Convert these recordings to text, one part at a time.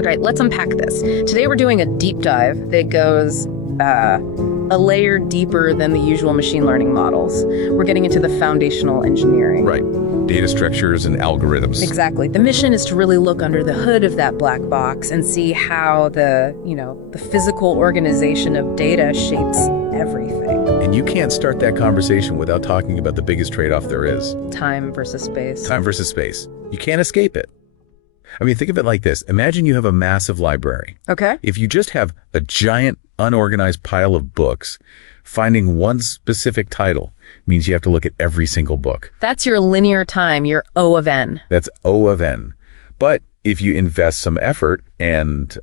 Okay, let's unpack this. Today we're doing a deep dive that goes a layer deeper than the usual machine learning models. We're getting into the foundational engineering. Right. Data structures and algorithms. Exactly. The mission is to really look under the hood of that black box and see how the physical organization of data shapes everything. And you can't start that conversation without talking about the biggest trade-off there is. Time versus space. Time versus space. You can't escape it. I mean, think of it like this. Imagine you have a massive library. Okay. If you just have a giant, unorganized pile of books, finding one specific title means you have to look at every single book. That's your linear time, your O of N. That's O of N. But if you invest some effort and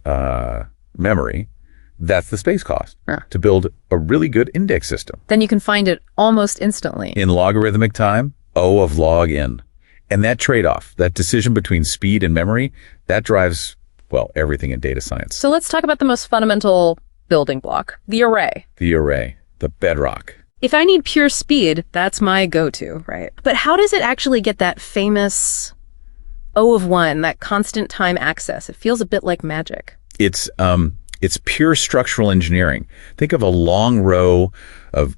memory, that's the space cost to build a really good index system. Then you can find it almost instantly. In logarithmic time, O of log N. And that trade-off, that decision between speed and memory, that drives, well, everything in data science. So let's talk about the most fundamental building block, the array. The array, the bedrock. If I need pure speed, that's my go-to, right? But how does it actually get that famous O of 1, that constant time access? It feels a bit like magic. It's pure structural engineering. Think of a long row of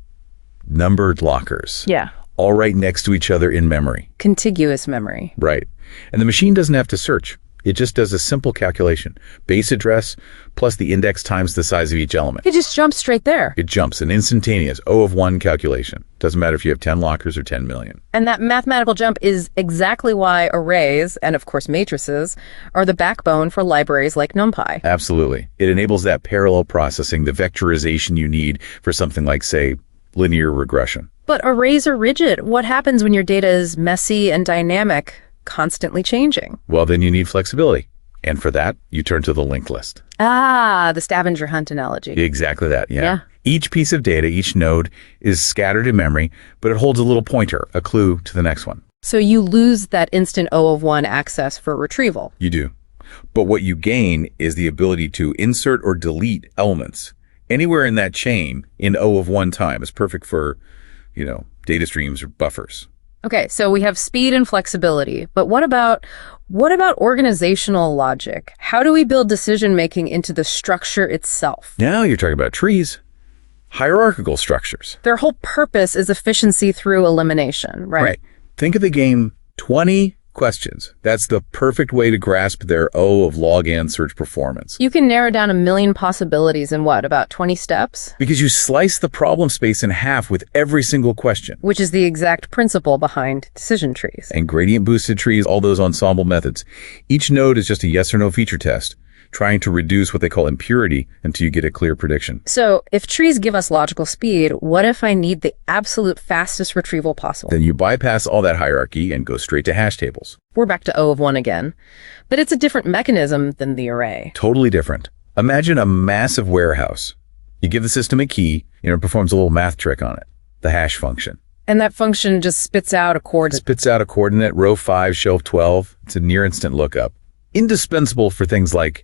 numbered lockers. Yeah. All right next to each other in memory. Contiguous memory. Right. And the machine doesn't have to search. It just does a simple calculation. Base address plus the index times the size of each element. It just jumps straight there. It jumps, an instantaneous O of 1 calculation. Doesn't matter if you have 10 lockers or 10 million. And that mathematical jump is exactly why arrays, and of course matrices, are the backbone for libraries like NumPy. Absolutely. It enables that parallel processing, the vectorization you need for something like, say, linear regression. But arrays are rigid. What happens when your data is messy and dynamic, constantly changing? Well, then you need flexibility. And for that, you turn to the linked list. Ah, the scavenger hunt analogy. Exactly that, yeah. Each piece of data, each node, is scattered in memory, but it holds a little pointer, a clue to the next one. So you lose that instant O of 1 access for retrieval. You do. But what you gain is the ability to insert or delete elements. Anywhere in that chain in O of 1 time is perfect for, data streams or buffers. Okay, so we have speed and flexibility, but what about organizational logic? How do we build decision-making into the structure itself? Now you're talking about trees, hierarchical structures. Their whole purpose is efficiency through elimination, right? Right. Think of the game 20 questions. That's the perfect way to grasp their O of log N search performance. You can narrow down a million possibilities in what, about 20 steps? Because you slice the problem space in half with every single question. Which is the exact principle behind decision trees. And gradient boosted trees, all those ensemble methods. Each node is just a yes or no feature test, trying to reduce what they call impurity until you get a clear prediction. So if trees give us logical speed, what if I need the absolute fastest retrieval possible? Then you bypass all that hierarchy and go straight to hash tables. We're back to O of 1 again, but it's a different mechanism than the array. Totally different. Imagine a massive warehouse. You give the system a key, it performs a little math trick on it, the hash function. And that function just spits out a coordinate. Spits out a coordinate, row 5, shelf 12. It's a near instant lookup. Indispensable for things like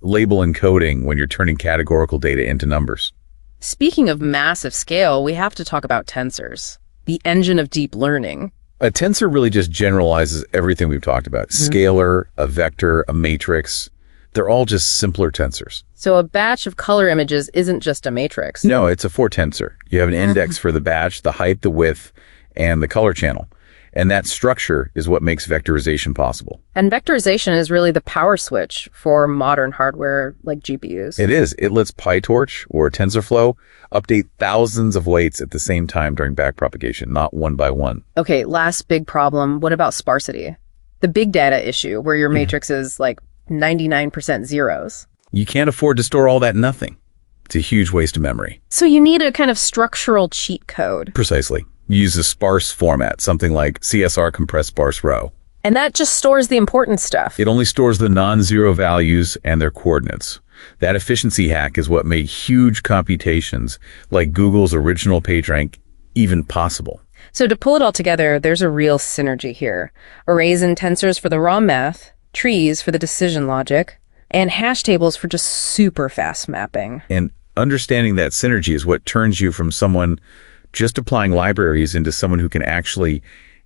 label encoding when you're turning categorical data into numbers. Speaking of massive scale, we have to talk about tensors, the engine of deep learning. A tensor really just generalizes everything we've talked about. Scalar, a vector, a matrix. They're all just simpler tensors. So a batch of color images isn't just a matrix. No, it's a 4-tensor. You have an index for the batch, the height, the width, and the color channel. And that structure is what makes vectorization possible. And vectorization is really the power switch for modern hardware like GPUs. It is. It lets PyTorch or TensorFlow update thousands of weights at the same time during backpropagation, not one by one. Okay, last big problem. What about sparsity? The big data issue where your matrix is like 99% zeros. You can't afford to store all that nothing. It's a huge waste of memory. So you need a kind of structural cheat code. Precisely. Use a sparse format, something like CSR compressed sparse row. And that just stores the important stuff. It only stores the non-zero values and their coordinates. That efficiency hack is what made huge computations like Google's original PageRank even possible. So to pull it all together, there's a real synergy here. Arrays and tensors for the raw math, trees for the decision logic, and hash tables for just super fast mapping. And understanding that synergy is what turns you from someone just applying libraries into someone who can actually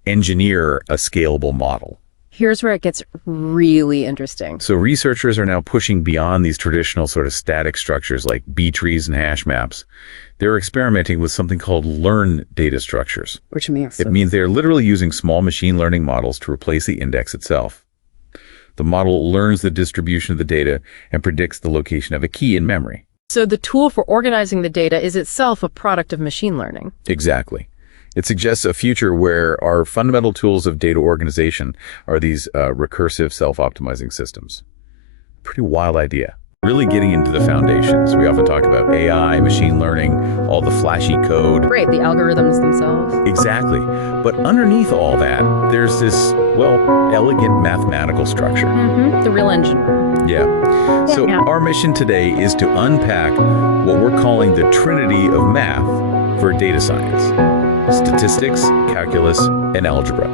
engineer a scalable model. Here's where it gets really interesting. So researchers are now pushing beyond these traditional sort of static structures like B trees and hash maps. They're experimenting with something called learn data structures. Which means? It means they're literally using small machine learning models to replace the index itself. The model learns the distribution of the data and predicts the location of a key in memory. So the tool for organizing the data is itself a product of machine learning. Exactly. It suggests a future where our fundamental tools of data organization are these recursive self-optimizing systems. Pretty wild idea. Really getting into the foundations. We often talk about AI, machine learning, all the flashy code. Right, the algorithms themselves. Exactly. But underneath all that, there's this, well, elegant mathematical structure. The real engine room. Yeah. So our mission today is to unpack what we're calling the trinity of math for data science: statistics, calculus, and algebra.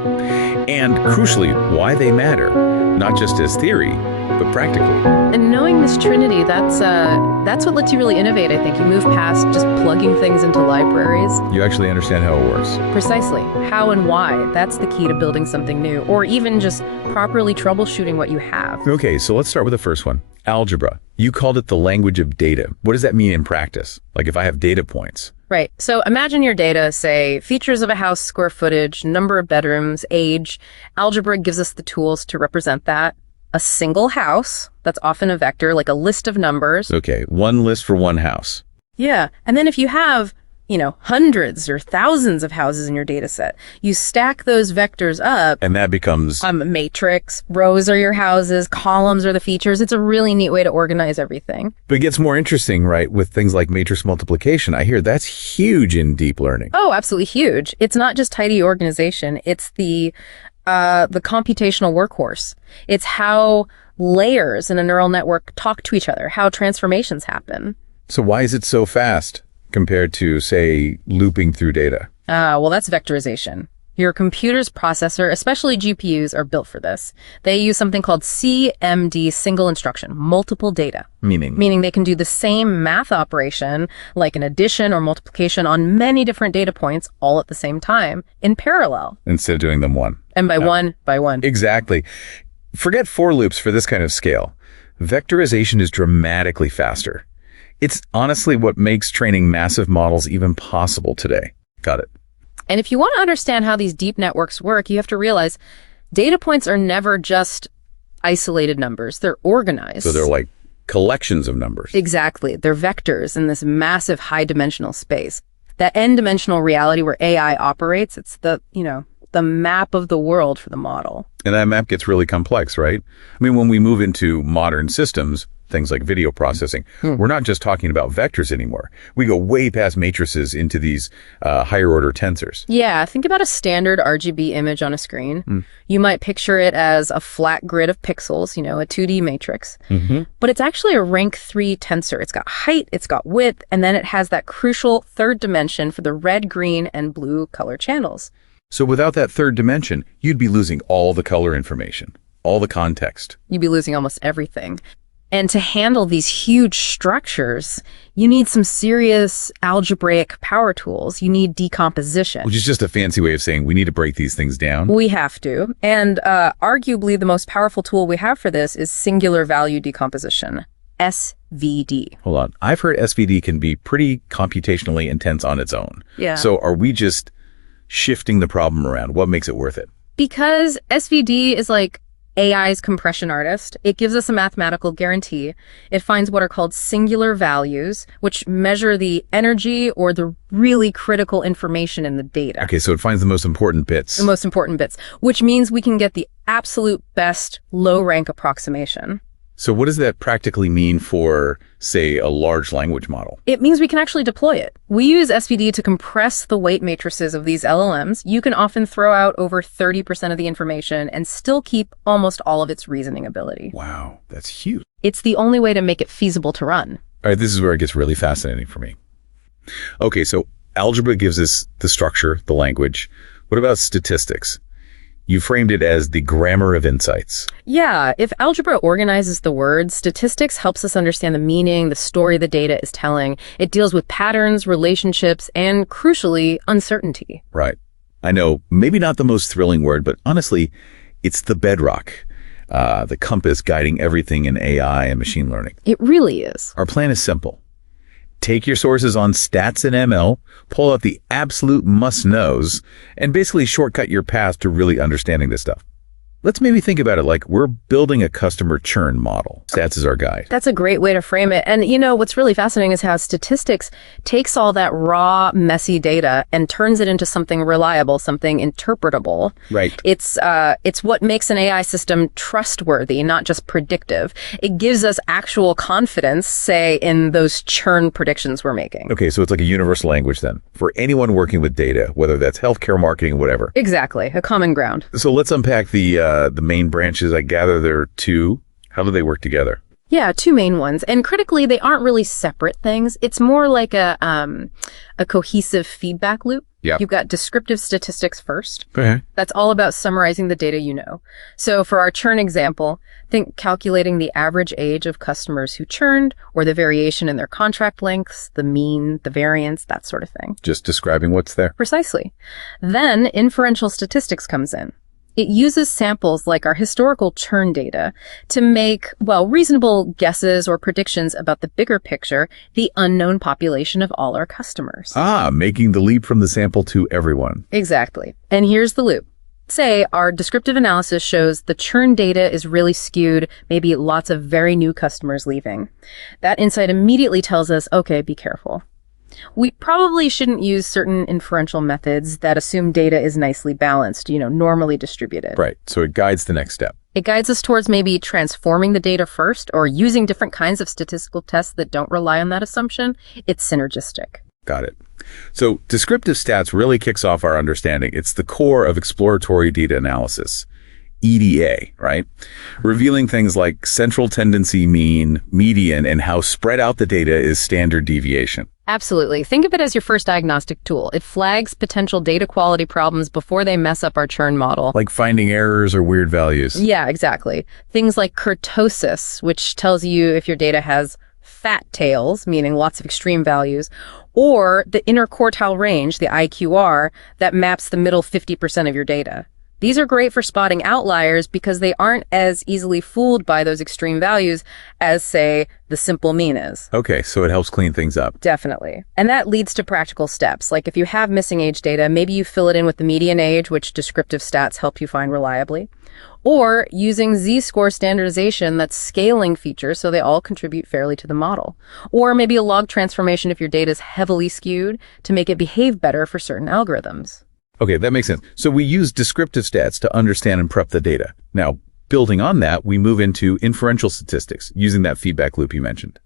And crucially, why they matter, not just as theory, but practically. And knowing this trinity, that's what lets you really innovate, I think. You move past just plugging things into libraries. You actually understand how it works. Precisely. How and why. That's the key to building something new, or even just properly troubleshooting what you have. Okay, so let's start with the first one. Algebra. You called it the language of data. What does that mean in practice? Like if I have data points. Right. So imagine your data, say, features of a house, square footage, number of bedrooms, age. Algebra gives us the tools to represent that. A single house, that's often a vector, like a list of numbers. Okay, one list for one house. Yeah. And then if you have, hundreds or thousands of houses in your data set, you stack those vectors up. And that becomes a matrix. Rows are your houses, columns are the features. It's a really neat way to organize everything. But it gets more interesting, right, with things like matrix multiplication. I hear that's huge in deep learning. Oh, absolutely huge. It's not just tidy organization. It's the computational workhorse. It's how layers in a neural network talk to each other, how transformations happen. So why is it so fast compared to, say, looping through data? Well, that's vectorization. Your computer's processor, especially GPUs, are built for this. They use something called CMD, single instruction, multiple data. Meaning they can do the same math operation, like an addition or multiplication, on many different data points all at the same time, in parallel. Instead of doing them one. And by one. Exactly. Forget for loops for this kind of scale. Vectorization is dramatically faster. It's honestly what makes training massive models even possible today. Got it. And if you want to understand how these deep networks work, you have to realize data points are never just isolated numbers. They're organized. So they're like collections of numbers. Exactly. They're vectors in this massive high-dimensional space. That n-dimensional reality where AI operates, it's the map of the world for the model. And that map gets really complex, right? I mean, when we move into modern systems, things like video processing, we're not just talking about vectors anymore. We go way past matrices into these higher order tensors. Yeah, think about a standard RGB image on a screen. You might picture it as a flat grid of pixels, a 2D matrix. But it's actually a rank 3 tensor. It's got height, it's got width, and then it has that crucial third dimension for the red, green, and blue color channels. So without that third dimension, you'd be losing all the color information, all the context. You'd be losing almost everything. And to handle these huge structures, you need some serious algebraic power tools. You need decomposition. Which is just a fancy way of saying we need to break these things down. We have to. And arguably the most powerful tool we have for this is singular value decomposition, SVD. Hold on. I've heard SVD can be pretty computationally intense on its own. Yeah. So are we just shifting the problem around? What makes it worth it? Because SVD is like AI's compression artist. It gives us a mathematical guarantee. It finds what are called singular values, which measure the energy or the really critical information in the data. Okay, so it finds the most important bits. The most important bits, which means we can get the absolute best low-rank approximation. So what does that practically mean for, say, a large language model? It means we can actually deploy it. We use SVD to compress the weight matrices of these LLMs. You can often throw out over 30% of the information and still keep almost all of its reasoning ability. Wow, that's huge. It's the only way to make it feasible to run. All right, this is where it gets really fascinating for me. Okay, so algebra gives us the structure, the language. What about statistics? You framed it as the grammar of insights. Yeah, if algebra organizes the words, statistics helps us understand the meaning, the story the data is telling. It deals with patterns, relationships, and crucially, uncertainty. Right. I know, maybe not the most thrilling word, but honestly, It's the bedrock, the compass guiding everything in AI and machine learning. It really is. Our plan is simple. Take your sources on stats and ML, pull out the absolute must-knows, and basically shortcut your path to really understanding this stuff. Let's maybe think about it like we're building a customer churn model. Stats is our guide. That's a great way to frame it. And what's really fascinating is how statistics takes all that raw, messy data and turns it into something reliable, something interpretable. Right. It's what makes an AI system trustworthy, not just predictive. It gives us actual confidence, say, in those churn predictions we're making. Okay, so it's like a universal language then for anyone working with data, whether that's healthcare, marketing, whatever. Exactly, a common ground. So let's unpack the main branches. I gather there are two. How do they work together? Yeah, two main ones. And critically, they aren't really separate things. It's more like a cohesive feedback loop. Yeah. You've got descriptive statistics first. Okay. That's all about summarizing the data you know. So for our churn example, think calculating the average age of customers who churned or the variation in their contract lengths, the mean, the variance, that sort of thing. Just describing what's there. Precisely. Then inferential statistics comes in. It uses samples like our historical churn data to make, reasonable guesses or predictions about the bigger picture, the unknown population of all our customers. Making the leap from the sample to everyone. Exactly. And here's the loop. Say our descriptive analysis shows the churn data is really skewed, maybe lots of very new customers leaving. That insight immediately tells us, okay, be careful. We probably shouldn't use certain inferential methods that assume data is nicely balanced, normally distributed. Right. So it guides the next step. It guides us towards maybe transforming the data first or using different kinds of statistical tests that don't rely on that assumption. It's synergistic. Got it. So descriptive stats really kicks off our understanding. It's the core of exploratory data analysis. EDA, right? Revealing things like central tendency mean, median, and how spread out the data is standard deviation. Absolutely. Think of it as your first diagnostic tool. It flags potential data quality problems before they mess up our churn model. Like finding errors or weird values. Yeah, exactly. Things like kurtosis, which tells you if your data has fat tails, meaning lots of extreme values, or the interquartile range, the IQR, that maps the middle 50% of your data. These are great for spotting outliers because they aren't as easily fooled by those extreme values as, say, the simple mean is. Okay, so it helps clean things up. Definitely. And that leads to practical steps. Like if you have missing age data, maybe you fill it in with the median age, which descriptive stats help you find reliably. Or using z-score standardization that's scaling features so they all contribute fairly to the model. Or maybe a log transformation if your data is heavily skewed to make it behave better for certain algorithms. Okay, that makes sense. So we use descriptive stats to understand and prep the data. Now, building on that, we move into inferential statistics using that feedback loop you mentioned.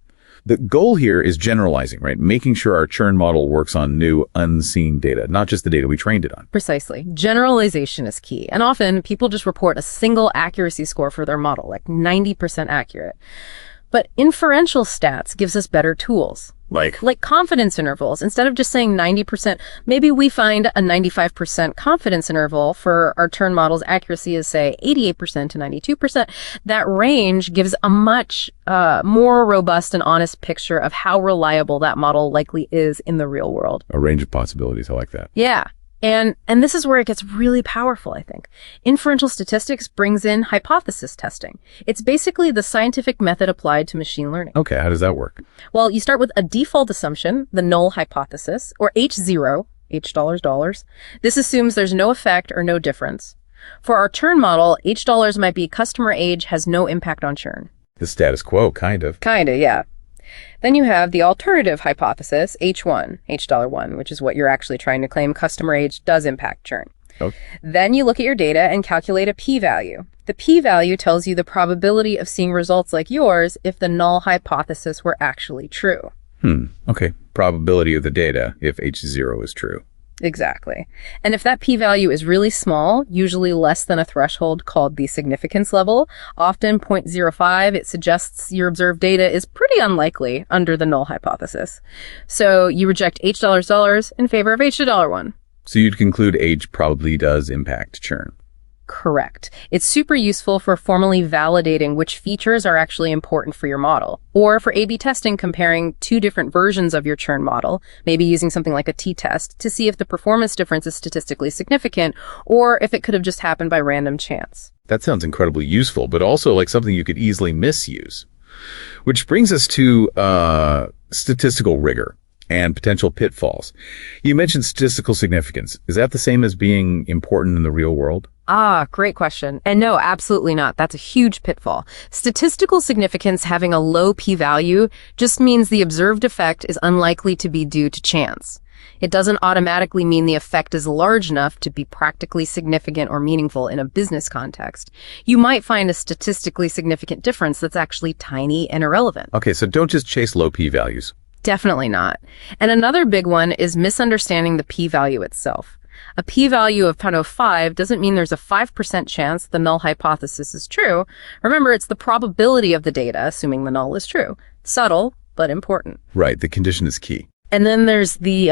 The goal here is generalizing, right? Making sure our churn model works on new, unseen data, not just the data we trained it on. Precisely. Generalization is key. And often people just report a single accuracy score for their model, like 90% accurate. But inferential stats gives us better tools. Like Confidence intervals. Instead of just saying 90%, maybe we find a 95% confidence interval for our churn model's accuracy is, say, 88% to 92%. That range gives a much more robust and honest picture of how reliable that model likely is in the real world. a range of possibilities. I like that. Yeah. And this is where it gets really powerful, I think. Inferential statistics brings in hypothesis testing. It's basically the scientific method applied to machine learning. Okay, how does that work? Well, you start with a default assumption, the null hypothesis, or H0, H dollars. This assumes there's no effect or no difference. For our churn model, H dollars might be customer age has no impact on churn. The status quo, kind of. Kinda, yeah. Then you have the alternative hypothesis, H1, H$1, which is what you're actually trying to claim customer age does impact churn. Okay. Then you look at your data and calculate a p-value. The p-value tells you the probability of seeing results like yours if the null hypothesis were actually true. Okay. Probability of the data if H0 is true. Exactly. And if that p-value is really small, usually less than a threshold called the significance level, often 0.05, it suggests your observed data is pretty unlikely under the null hypothesis. So you reject H$, in favor of H$1. So you'd conclude age probably does impact churn. Correct. It's super useful for formally validating which features are actually important for your model, or for A/B testing, comparing two different versions of your churn model, maybe using something like a t-test to see if the performance difference is statistically significant, or if it could have just happened by random chance. That sounds incredibly useful, but also like something you could easily misuse. Which brings us to statistical rigor and potential pitfalls. You mentioned statistical significance. Is that the same as being important in the real world? Great question. And no, absolutely not. That's a huge pitfall. Statistical significance having a low p-value just means the observed effect is unlikely to be due to chance. It doesn't automatically mean the effect is large enough to be practically significant or meaningful in a business context. You might find a statistically significant difference that's actually tiny and irrelevant. Okay, so don't just chase low p-values. Definitely not. And another big one is misunderstanding the p-value itself. A p-value of 0.05 doesn't mean there's a 5% chance the null hypothesis is true. Remember, it's the probability of the data, assuming the null is true. Subtle, but important. Right, the condition is key. And then there's the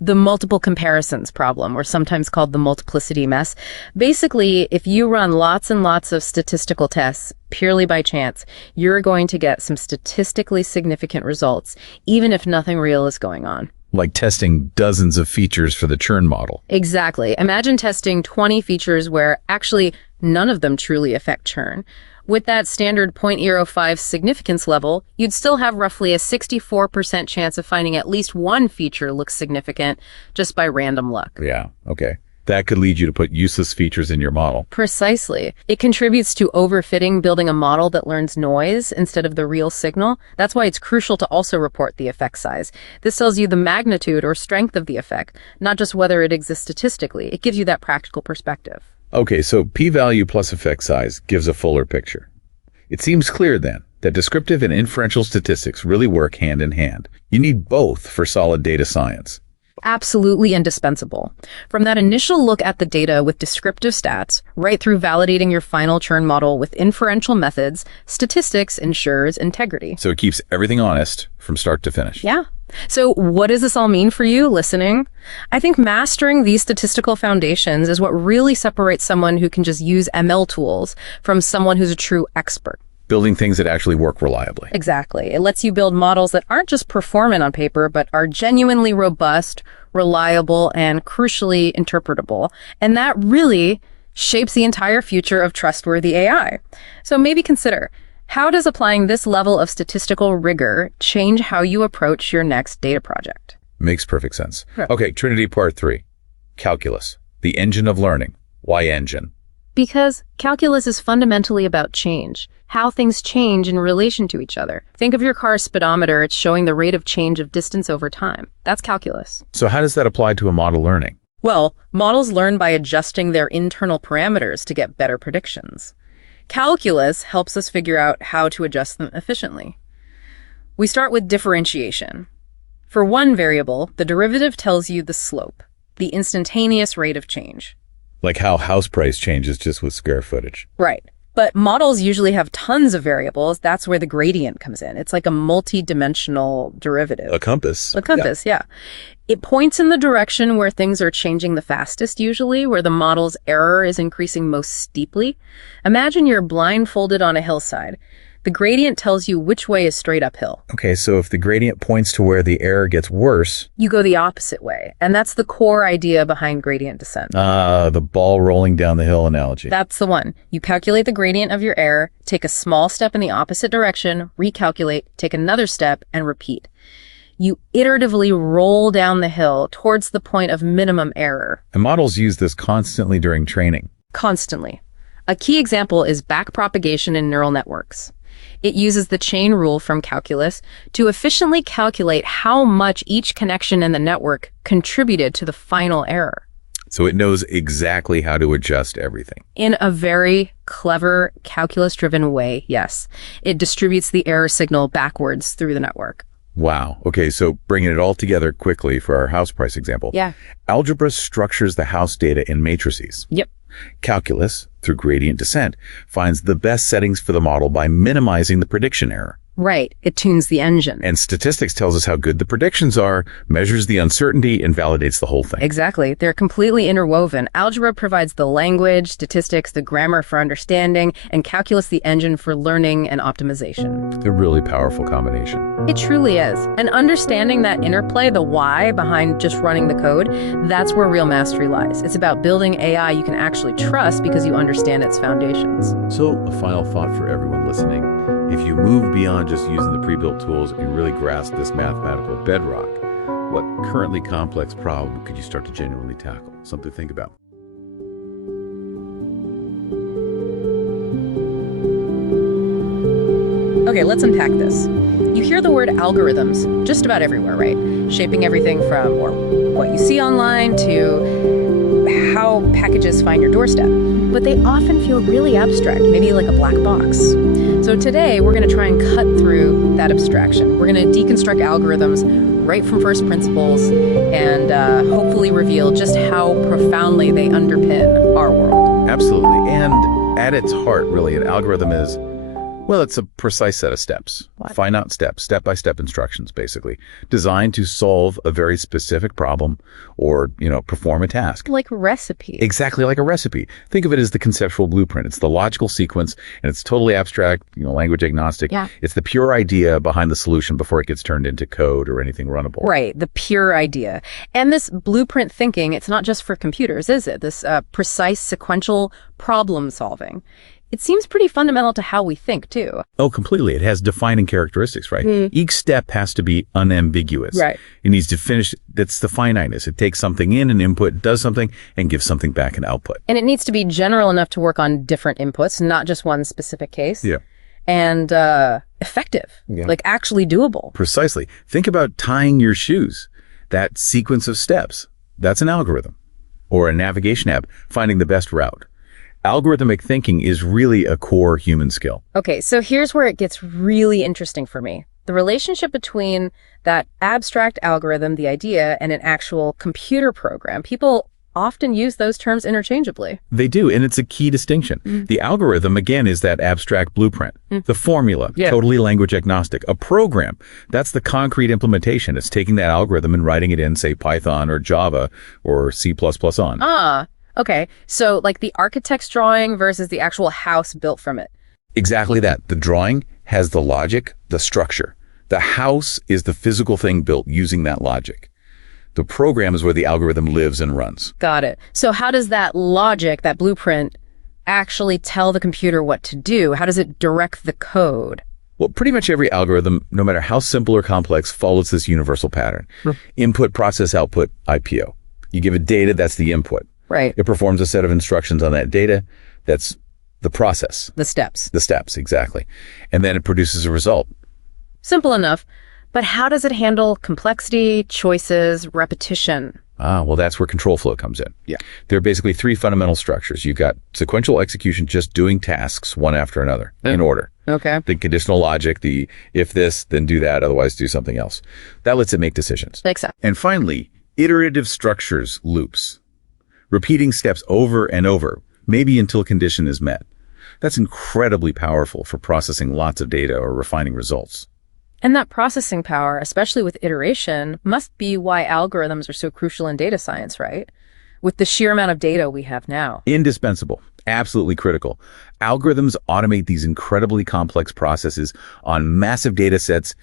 multiple comparisons problem, or sometimes called the multiplicity mess. Basically, if you run lots and lots of statistical tests purely by chance, you're going to get some statistically significant results, even if nothing real is going on. Like testing dozens of features for the churn model. Exactly. Imagine testing 20 features where actually none of them truly affect churn. With that standard 0.05 significance level, you'd still have roughly a 64% chance of finding at least one feature looks significant just by random luck. Yeah, okay. That could lead you to put useless features in your model. Precisely. It contributes to overfitting, building a model that learns noise instead of the real signal. That's why it's crucial to also report the effect size. This tells you the magnitude or strength of the effect, not just whether it exists statistically. It gives you that practical perspective. Okay, so p-value plus effect size gives a fuller picture. It seems clear then that descriptive and inferential statistics really work hand in hand. You need both for solid data science. Absolutely indispensable. From that initial look at the data with descriptive stats, right through validating your final churn model with inferential methods, statistics ensures integrity. So it keeps everything honest from start to finish. Yeah. So what does this all mean for you listening? I think mastering these statistical foundations is what really separates someone who can just use ML tools from someone who's a true expert. Building things that actually work reliably. Exactly. It lets you build models that aren't just performant on paper, but are genuinely robust, reliable, and crucially interpretable. And that really shapes the entire future of trustworthy AI. So maybe consider, how does applying this level of statistical rigor change how you approach your next data project? Makes perfect sense. Yeah. Okay, Trinity Part 3. Calculus, the engine of learning. Why engine? Because calculus is fundamentally about change, how things change in relation to each other. Think of your car's speedometer. It's showing the rate of change of distance over time. That's calculus. So how does that apply to a model learning? Well, models learn by adjusting their internal parameters to get better predictions. Calculus helps us figure out how to adjust them efficiently. We start with differentiation. For one variable, the derivative tells you the slope, the instantaneous rate of change. Like how house price changes just with square footage. Right. But models usually have tons of variables. That's where the gradient comes in. It's like a multi-dimensional derivative. A compass. A compass, yeah. It points in the direction where things are changing the fastest, usually, where the model's error is increasing most steeply. Imagine you're blindfolded on a hillside. The gradient tells you which way is straight uphill. Okay, so if the gradient points to where the error gets worse... You go the opposite way. And that's the core idea behind gradient descent. The ball rolling down the hill analogy. That's the one. You calculate the gradient of your error, take a small step in the opposite direction, recalculate, take another step, and repeat. You iteratively roll down the hill towards the point of minimum error. And models use this constantly during training. Constantly. A key example is backpropagation in neural networks. It uses the chain rule from calculus to efficiently calculate how much each connection in the network contributed to the final error. So it knows exactly how to adjust everything. In a very clever, calculus-driven way, yes. It distributes the error signal backwards through the network. Wow. Okay, so bringing it all together quickly for our house price example. Yeah. Algebra structures the house data in matrices. Yep. Calculus, through gradient descent, finds the best settings for the model by minimizing the prediction error. Right. It tunes the engine. And statistics tells us how good the predictions are, measures the uncertainty, and validates the whole thing. Exactly. They're completely interwoven. Algebra provides the language, statistics, the grammar for understanding, and calculus the engine for learning and optimization. A really powerful combination. It truly is. And understanding that interplay, the why behind just running the code, that's where real mastery lies. It's about building AI you can actually trust because you understand its foundations. So, a final thought for everyone listening. If you move beyond just using the pre-built tools and really grasp this mathematical bedrock, what currently complex problem could you start to genuinely tackle? Something to think about. Okay, let's unpack this. You hear the word algorithms just about everywhere, right? Shaping everything from what you see online to how packages find your doorstep. But they often feel really abstract, maybe like a black box. So today, we're going to try and cut through that abstraction. We're going to deconstruct algorithms right from first principles and hopefully reveal just how profoundly they underpin our world. Absolutely. And at its heart, really, an algorithm is, well, it's a precise set of steps, finite steps, step-by-step instructions, basically, designed to solve a very specific problem or, perform a task. Like a recipe. Exactly like a recipe. Think of it as the conceptual blueprint. It's the logical sequence, and it's totally abstract, language agnostic. Yeah. It's the pure idea behind the solution before it gets turned into code or anything runnable. Right, the pure idea. And this blueprint thinking, it's not just for computers, is it? This precise sequential problem solving. It seems pretty fundamental to how we think, too. Oh, completely. It has defining characteristics, right? Each step has to be unambiguous. Right. It needs to finish. That's the finiteness. It takes something in, an input, does something, and gives something back, an output. And it needs to be general enough to work on different inputs, not just one specific case. Yeah. And effective, like actually doable. Precisely. Think about tying your shoes. That sequence of steps, that's an algorithm. Or a navigation app, finding the best route. Algorithmic thinking is really a core human skill. Okay, so here's where it gets really interesting for me. The relationship between that abstract algorithm, the idea, and an actual computer program. People often use those terms interchangeably. They do, and it's a key distinction. The algorithm, again, is that abstract blueprint. The formula, totally language agnostic. A program, that's the concrete implementation. It's taking that algorithm and writing it in, say, Python or Java or C++ on. Okay, so like the architect's drawing versus the actual house built from it. Exactly that. The drawing has the logic, the structure. The house is the physical thing built using that logic. The program is where the algorithm lives and runs. Got it. So how does that logic, that blueprint, actually tell the computer what to do? How does it direct the code? Well, pretty much every algorithm, no matter how simple or complex, follows this universal pattern. Input, process, output, IPO. You give it data, that's the input. Right. It performs a set of instructions on that data. That's the process. The steps. The steps, exactly. And then it produces a result. Simple enough. But how does it handle complexity, choices, repetition? Well, that's where control flow comes in. Yeah. There are basically three fundamental structures. You've got sequential execution, just doing tasks one after another in order. Okay. The conditional logic, the if this, then do that, otherwise do something else. That lets it make decisions. Makes sense. And finally, iterative structures, loops. Repeating steps over and over, maybe until condition is met. That's incredibly powerful for processing lots of data or refining results. And that processing power, especially with iteration, must be why algorithms are so crucial in data science, right? With the sheer amount of data we have now. Indispensable. Absolutely critical. Algorithms automate these incredibly complex processes on massive data sets,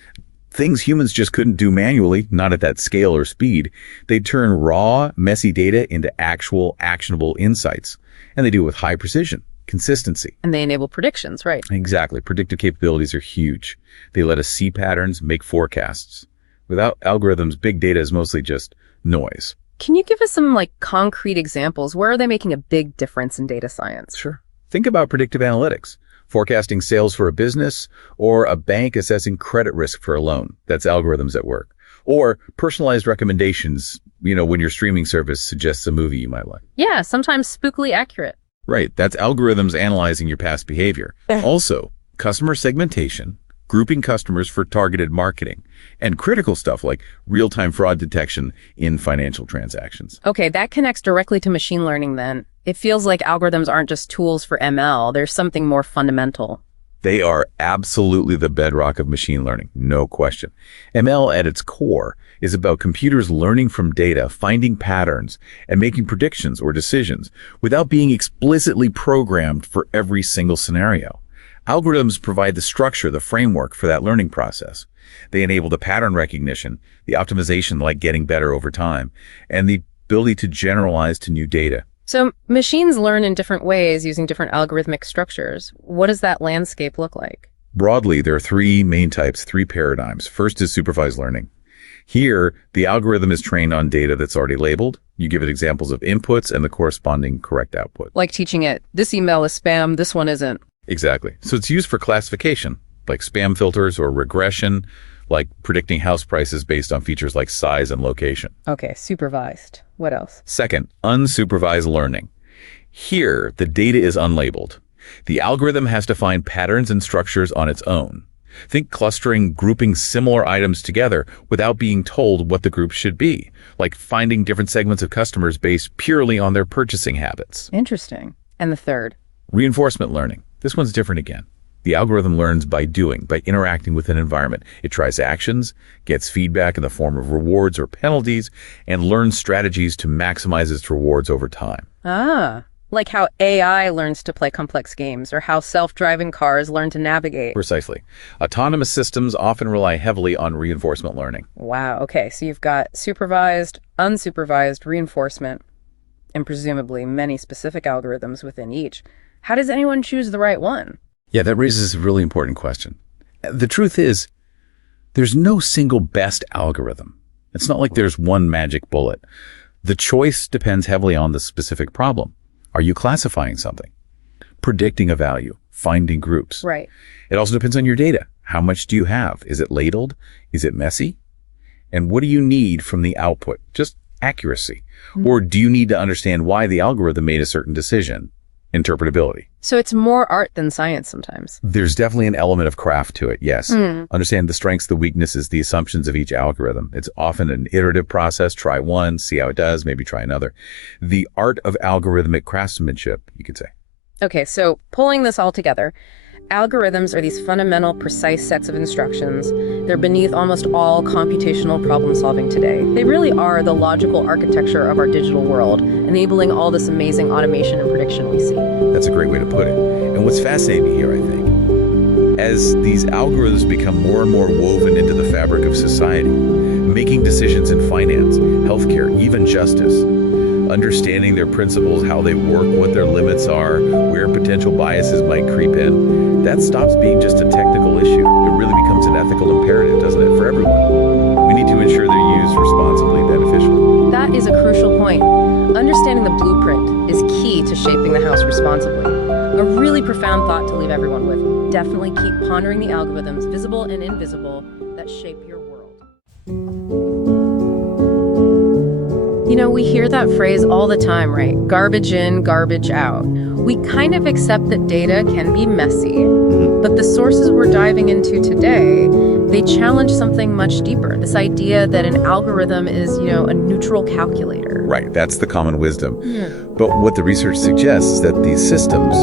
things humans just couldn't do manually, not at that scale or speed. They turn raw, messy data into actual, actionable insights. And they do it with high precision, consistency. And they enable predictions, right? Exactly. Predictive capabilities are huge. They let us see patterns, make forecasts. Without algorithms, big data is mostly just noise. Can you give us some concrete examples? Where are they making a big difference in data science? Sure. Think about predictive analytics. Forecasting sales for a business, or a bank assessing credit risk for a loan. That's algorithms at work. Or personalized recommendations, when your streaming service suggests a movie you might like. Yeah, sometimes spookily accurate. Right, that's algorithms analyzing your past behavior. Also, customer segmentation, grouping customers for targeted marketing, and critical stuff like real-time fraud detection in financial transactions. Okay, that connects directly to machine learning then. It feels like algorithms aren't just tools for ML. There's something more fundamental. They are absolutely the bedrock of machine learning, no question. ML at its core is about computers learning from data, finding patterns, and making predictions or decisions without being explicitly programmed for every single scenario. Algorithms provide the structure, the framework for that learning process. They enable the pattern recognition, the optimization like getting better over time, and the ability to generalize to new data. So machines learn in different ways using different algorithmic structures. What does that landscape look like? Broadly, there are three main types, three paradigms. First is supervised learning. Here, the algorithm is trained on data that's already labeled. You give it examples of inputs and the corresponding correct output. Like teaching it, this email is spam, this one isn't. Exactly. So it's used for classification, like spam filters, or regression, like predicting house prices based on features like size and location. Okay, supervised. What else? Second, unsupervised learning. Here, the data is unlabeled. The algorithm has to find patterns and structures on its own. Think clustering, grouping similar items together without being told what the group should be, like finding different segments of customers based purely on their purchasing habits. Interesting. And the third? Reinforcement learning. This one's different again. The algorithm learns by doing, by interacting with an environment. It tries actions, gets feedback in the form of rewards or penalties, and learns strategies to maximize its rewards over time. Ah, like how AI learns to play complex games or how self-driving cars learn to navigate. Precisely. Autonomous systems often rely heavily on reinforcement learning. Wow, okay, so you've got supervised, unsupervised reinforcement, and presumably many specific algorithms within each. How does anyone choose the right one? Yeah, that raises a really important question. The truth is, there's no single best algorithm. It's not like there's one magic bullet. The choice depends heavily on the specific problem. Are you classifying something? Predicting a value? Finding groups? Right. It also depends on your data. How much do you have? Is it ladled? Is it messy? And what do you need from the output? Just accuracy. Or do you need to understand why the algorithm made a certain decision? Interpretability. So it's more art than science sometimes. There's definitely an element of craft to it, yes. Understand the strengths, the weaknesses, the assumptions of each algorithm. It's often an iterative process. Try one, see how it does, maybe try another. The art of algorithmic craftsmanship, you could say. Okay, so pulling this all together, algorithms are these fundamental, precise sets of instructions. They're beneath almost all computational problem solving today. They really are the logical architecture of our digital world, enabling all this amazing automation and prediction we see. That's a great way to put it. And what's fascinating here, I think, as these algorithms become more and more woven into the fabric of society, making decisions in finance, healthcare, even justice, understanding their principles, how they work, what their limits are, where potential biases might creep in, that stops being just a technical issue. It really becomes an ethical imperative, doesn't it, for everyone? We need to ensure they're used responsibly and beneficially. That is a crucial point. Understanding the blueprint is key to shaping the house responsibly. A really profound thought to leave everyone with. Definitely keep pondering the algorithms, visible and invisible, that shape your world. You know, we hear that phrase all the time, right? Garbage in, garbage out. We kind of accept that data can be messy, but the sources we're diving into today, they challenge something much deeper. This idea that an algorithm is, a neutral calculator. Right, that's the common wisdom. But what the research suggests is that these systems,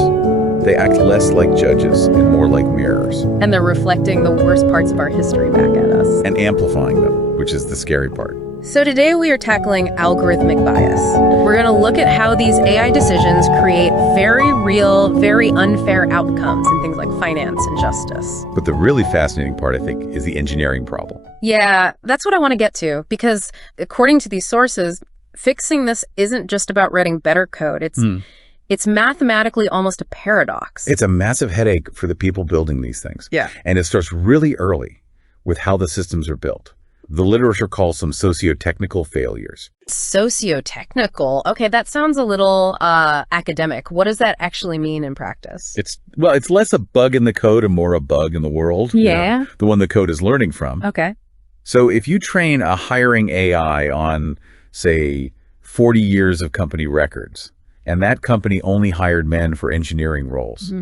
they act less like judges and more like mirrors. And they're reflecting the worst parts of our history back at us. And amplifying them, which is the scary part. So today we are tackling algorithmic bias. We're going to look at how these AI decisions create very real, very unfair outcomes in things like finance and justice. But the really fascinating part, I think, is the engineering problem. Yeah, that's what I want to get to, because according to these sources, fixing this isn't just about writing better code. It's mathematically almost a paradox. It's a massive headache for the people building these things. Yeah. And it starts really early with how the systems are built. The literature calls them socio-technical failures. Socio-technical? Okay, that sounds a little academic. What does that actually mean in practice? It's less a bug in the code and more a bug in the world. Yeah. The one the code is learning from. Okay. So if you train a hiring AI on, say, 40 years of company records, and that company only hired men for engineering roles,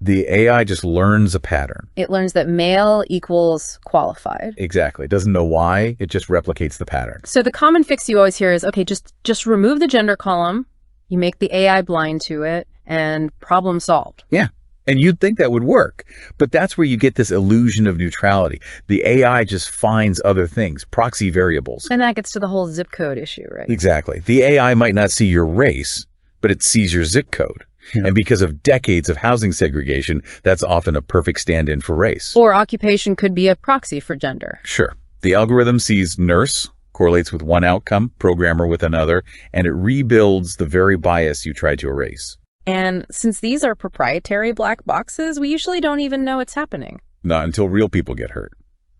the AI just learns a pattern. It learns that male equals qualified. Exactly. It doesn't know why. It just replicates the pattern. So the common fix you always hear is, okay, just remove the gender column. You make the AI blind to it and problem solved. Yeah. And you'd think that would work, but that's where you get this illusion of neutrality. The AI just finds other things, proxy variables. And that gets to the whole zip code issue, right? Exactly. The AI might not see your race, but it sees your zip code. Yeah. And because of decades of housing segregation, that's often a perfect stand-in for race. Or occupation could be a proxy for gender. Sure. The algorithm sees nurse, correlates with one outcome, programmer with another, and it rebuilds the very bias you tried to erase. And since these are proprietary black boxes, we usually don't even know it's happening. Not until real people get hurt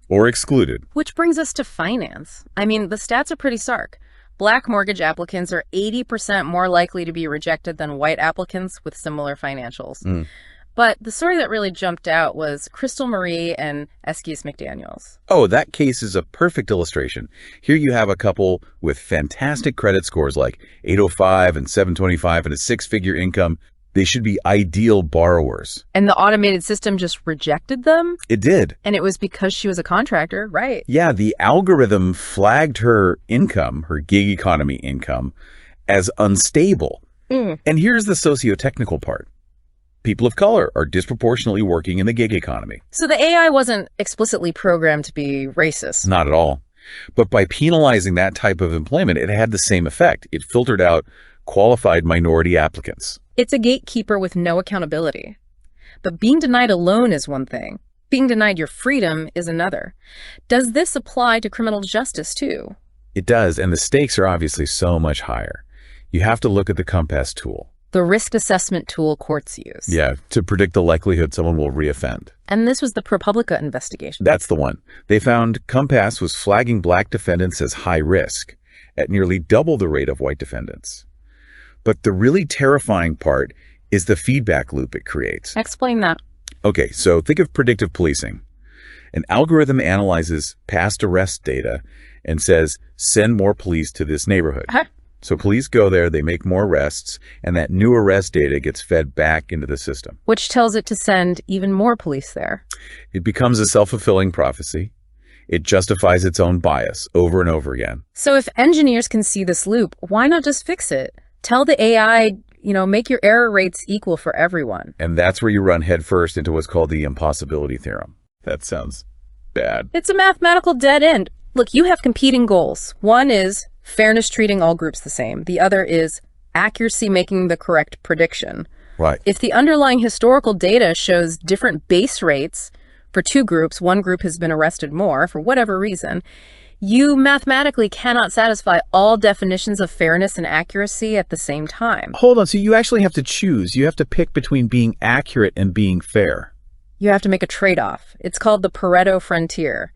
or excluded. Which brings us to finance. I mean, the stats are pretty stark. Black mortgage applicants are 80% more likely to be rejected than white applicants with similar financials. But the story that really jumped out was Crystal Marie and Eskis McDaniels. Oh, that case is a perfect illustration. Here you have a couple with fantastic credit scores like 805 and 725 and a six-figure income. They should be ideal borrowers. And the automated system just rejected them? It did. And it was because she was a contractor, right? Yeah, the algorithm flagged her income, her gig economy income, as unstable. And here's the socio-technical part. People of color are disproportionately working in the gig economy. So the AI wasn't explicitly programmed to be racist. Not at all. But by penalizing that type of employment, it had the same effect. It filtered out qualified minority applicants. It's a gatekeeper with no accountability. But being denied a loan is one thing. Being denied your freedom is another. Does this apply to criminal justice too? It does, and the stakes are obviously so much higher. You have to look at the Compass tool. The risk assessment tool courts use. Yeah, to predict the likelihood someone will reoffend. And this was the ProPublica investigation. That's the one. They found Compass was flagging black defendants as high risk at nearly double the rate of white defendants. But the really terrifying part is the feedback loop it creates. Explain that. Okay, so think of predictive policing. An algorithm analyzes past arrest data and says, send more police to this neighborhood. So police go there, they make more arrests, and that new arrest data gets fed back into the system. Which tells it to send even more police there. It becomes a self-fulfilling prophecy. It justifies its own bias over and over again. So if engineers can see this loop, why not just fix it? Tell the AI, make your error rates equal for everyone. And that's where you run headfirst into what's called the impossibility theorem. That sounds bad. It's a mathematical dead end. Look, you have competing goals. One is fairness, treating all groups the same. The other is accuracy, making the correct prediction. Right. If the underlying historical data shows different base rates for two groups, one group has been arrested more for whatever reason, you mathematically cannot satisfy all definitions of fairness and accuracy at the same time. Hold on, so you actually have to choose. You have to pick between being accurate and being fair. You have to make a trade-off. It's called the Pareto frontier.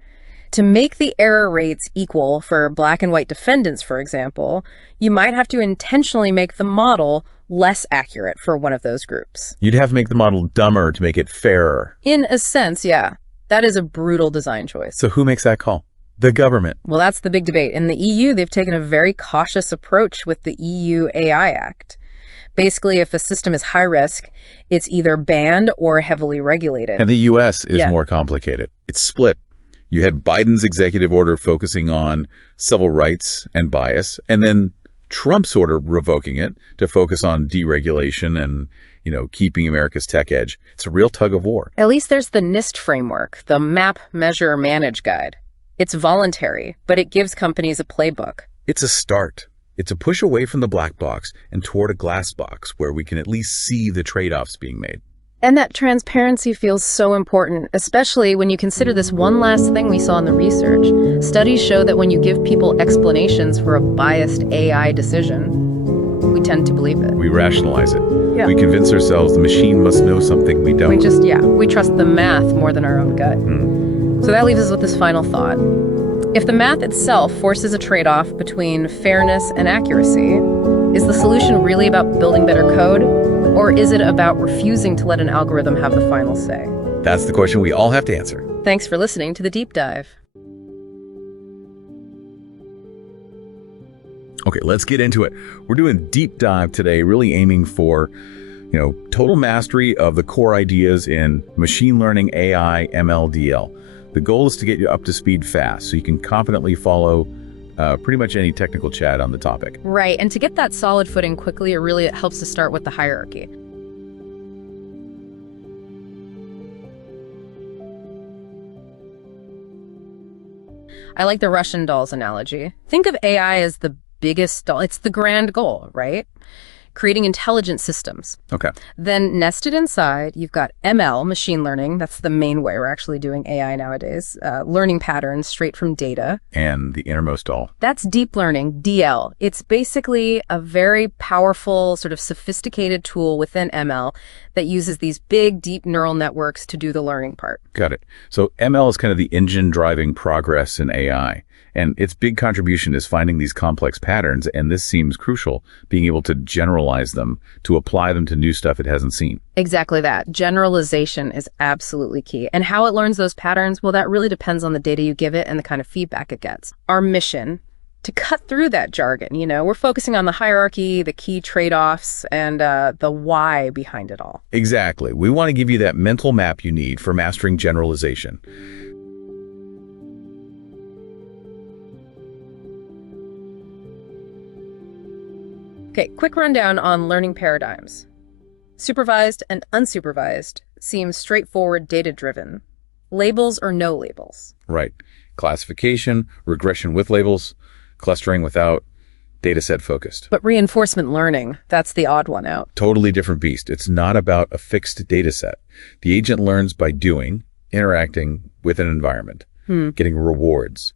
To make the error rates equal for black and white defendants, for example, you might have to intentionally make the model less accurate for one of those groups. You'd have to make the model dumber to make it fairer. In a sense, yeah. That is a brutal design choice. So who makes that call? The government. Well, that's the big debate. In the EU, they've taken a very cautious approach with the EU AI Act. Basically, if a system is high risk, it's either banned or heavily regulated. And the US is more complicated. It's split. You had Biden's executive order focusing on civil rights and bias, and then Trump's order revoking it to focus on deregulation and, keeping America's tech edge. It's a real tug of war. At least there's the NIST framework, the Map, Measure, Manage Guide. It's voluntary, but it gives companies a playbook. It's a start. It's a push away from the black box and toward a glass box where we can at least see the trade-offs being made. And that transparency feels so important, especially when you consider this one last thing we saw in the research. Studies show that when you give people explanations for a biased AI decision, we tend to believe it. We rationalize it. Yeah. We convince ourselves the machine must know something we don't. We trust the math more than our own gut. So that leaves us with this final thought. If the math itself forces a trade-off between fairness and accuracy, is the solution really about building better code? Or is it about refusing to let an algorithm have the final say? That's the question we all have to answer. Thanks for listening to The Deep Dive. Okay, let's get into it. We're doing deep dive today, really aiming for, total mastery of the core ideas in machine learning, AI, ML, DL. The goal is to get you up to speed fast so you can confidently follow pretty much any technical chat on the topic. Right, and to get that solid footing quickly, it helps to start with the hierarchy. I like the Russian dolls analogy. Think of AI as the biggest doll. It's the grand goal, right? Creating intelligent systems. Okay. Then nested inside, you've got ML, machine learning. That's the main way we're actually doing AI nowadays. Learning patterns straight from data. And the innermost doll. That's deep learning, DL. It's basically a very powerful, sort of sophisticated tool within ML that uses these big, deep neural networks to do the learning part. Got it. So ML is kind of the engine driving progress in AI. And its big contribution is finding these complex patterns, and this seems crucial, being able to generalize them, to apply them to new stuff it hasn't seen. Exactly that. Generalization is absolutely key. And how it learns those patterns, well, that really depends on the data you give it and the kind of feedback it gets. Our mission, to cut through that jargon, we're focusing on the hierarchy, the key trade-offs, and the why behind it all. Exactly. We want to give you that mental map you need for mastering generalization. Okay, quick rundown on learning paradigms. Supervised and unsupervised seems straightforward data-driven. Labels or no labels. Right. Classification, regression with labels, clustering without, data set focused. But reinforcement learning, that's the odd one out. Totally different beast. It's not about a fixed data set. The agent learns by doing, interacting with an environment, getting rewards,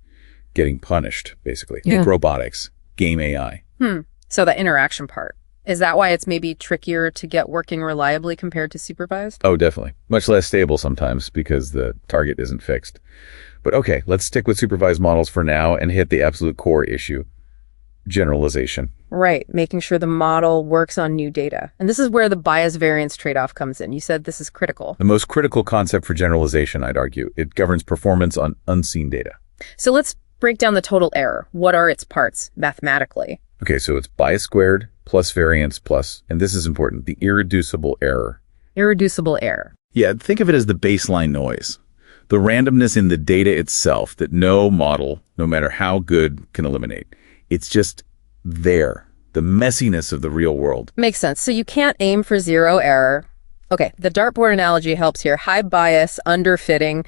getting punished, basically. Yeah. Like robotics, game AI. So the interaction part. Is that why it's maybe trickier to get working reliably compared to supervised? Oh, definitely. Much less stable sometimes because the target isn't fixed. But okay, let's stick with supervised models for now and hit the absolute core issue, generalization. Right, making sure the model works on new data. And this is where the bias variance trade-off comes in. You said this is critical. The most critical concept for generalization, I'd argue. It governs performance on unseen data. So let's break down the total error. What are its parts mathematically? Okay, so it's bias squared plus variance plus, and this is important, the irreducible error. Irreducible error. Yeah, think of it as the baseline noise. The randomness in the data itself that no model, no matter how good, can eliminate. It's just there, the messiness of the real world. Makes sense. So you can't aim for zero error. Okay, the dartboard analogy helps here. High bias, underfitting.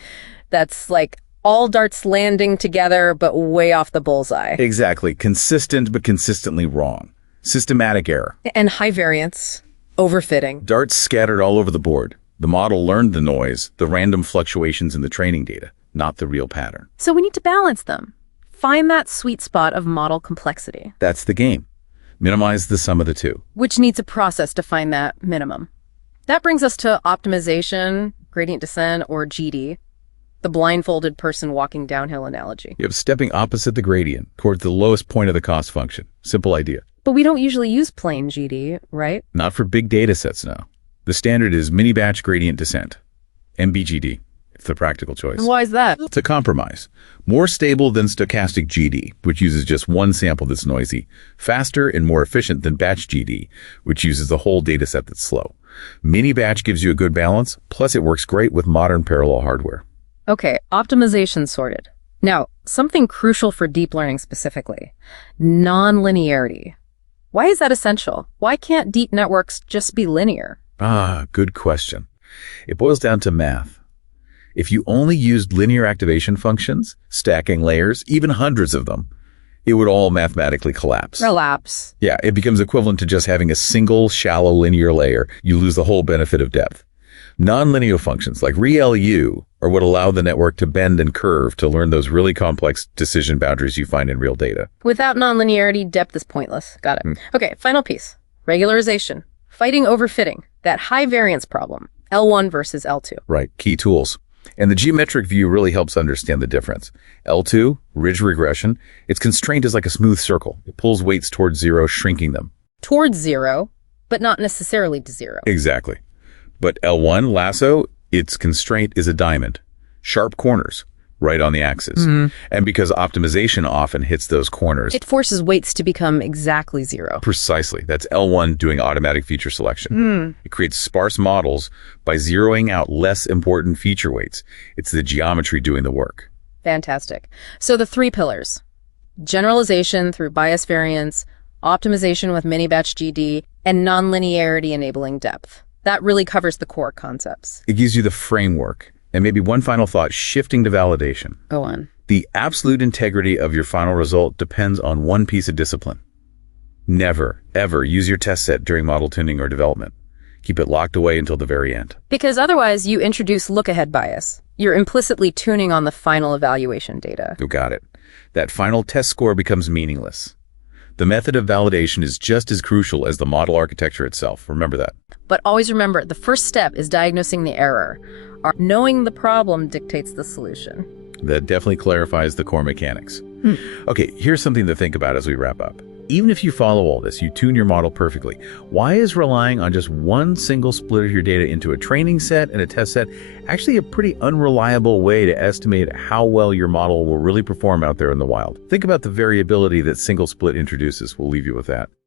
That's like all darts landing together, but way off the bullseye. Exactly. Consistent, but consistently wrong. Systematic error. And high variance, overfitting. Darts scattered all over the board. The model learned the noise, the random fluctuations in the training data, not the real pattern. So we need to balance them. Find that sweet spot of model complexity. That's the game. Minimize the sum of the two. Which needs a process to find that minimum. That brings us to optimization, gradient descent, or GD. The blindfolded person walking downhill analogy. You have stepping opposite the gradient towards the lowest point of the cost function. Simple idea. But we don't usually use plain GD, right? Not for big data sets now. The standard is mini-batch gradient descent, MBGD. It's the practical choice. And why is that? It's a compromise. More stable than stochastic GD, which uses just one sample that's noisy. Faster and more efficient than batch GD, which uses the whole data set that's slow. Mini-batch gives you a good balance, plus it works great with modern parallel hardware. Okay, optimization sorted. Now, something crucial for deep learning specifically, non-linearity. Why is that essential? Why can't deep networks just be linear? Good question. It boils down to math. If you only used linear activation functions, stacking layers, even hundreds of them, it would all mathematically collapse. Relapse. Yeah, it becomes equivalent to just having a single shallow linear layer. You lose the whole benefit of depth. Nonlinear functions like ReLU are what allow the network to bend and curve to learn those really complex decision boundaries you find in real data. Without nonlinearity, depth is pointless. Got it. Okay, final piece. Regularization. Fighting overfitting. That high variance problem. L1 versus L2. Right, key tools. And the geometric view really helps understand the difference. L2, ridge regression, its constraint is like a smooth circle. It pulls weights towards zero, shrinking them. Towards zero, but not necessarily to zero. Exactly. But L1, lasso, its constraint is a diamond. Sharp corners, right on the axis. And because optimization often hits those corners, It forces weights to become exactly zero. precisely. That's L1 doing automatic feature selection. It creates sparse models by zeroing out less important feature weights. It's the geometry doing the work. Fantastic. So the three pillars: generalization through bias variance, optimization with mini-batch GD, and nonlinearity enabling depth. That really covers the core concepts. It gives you the framework. And maybe one final thought, shifting to validation. Go on. The absolute integrity of your final result depends on one piece of discipline. Never, ever use your test set during model tuning or development. Keep it locked away until the very end. Because otherwise you introduce look-ahead bias. You're implicitly tuning on the final evaluation data. You got it. That final test score becomes meaningless. The method of validation is just as crucial as the model architecture itself. Remember that. But always remember, the first step is diagnosing the error. Knowing the problem dictates the solution. That definitely clarifies the core mechanics. Okay, here's something to think about as we wrap up. Even if you follow all this, you tune your model perfectly, why is relying on just one single split of your data into a training set and a test set actually a pretty unreliable way to estimate how well your model will really perform out there in the wild? Think about the variability that single split introduces. We'll leave you with that.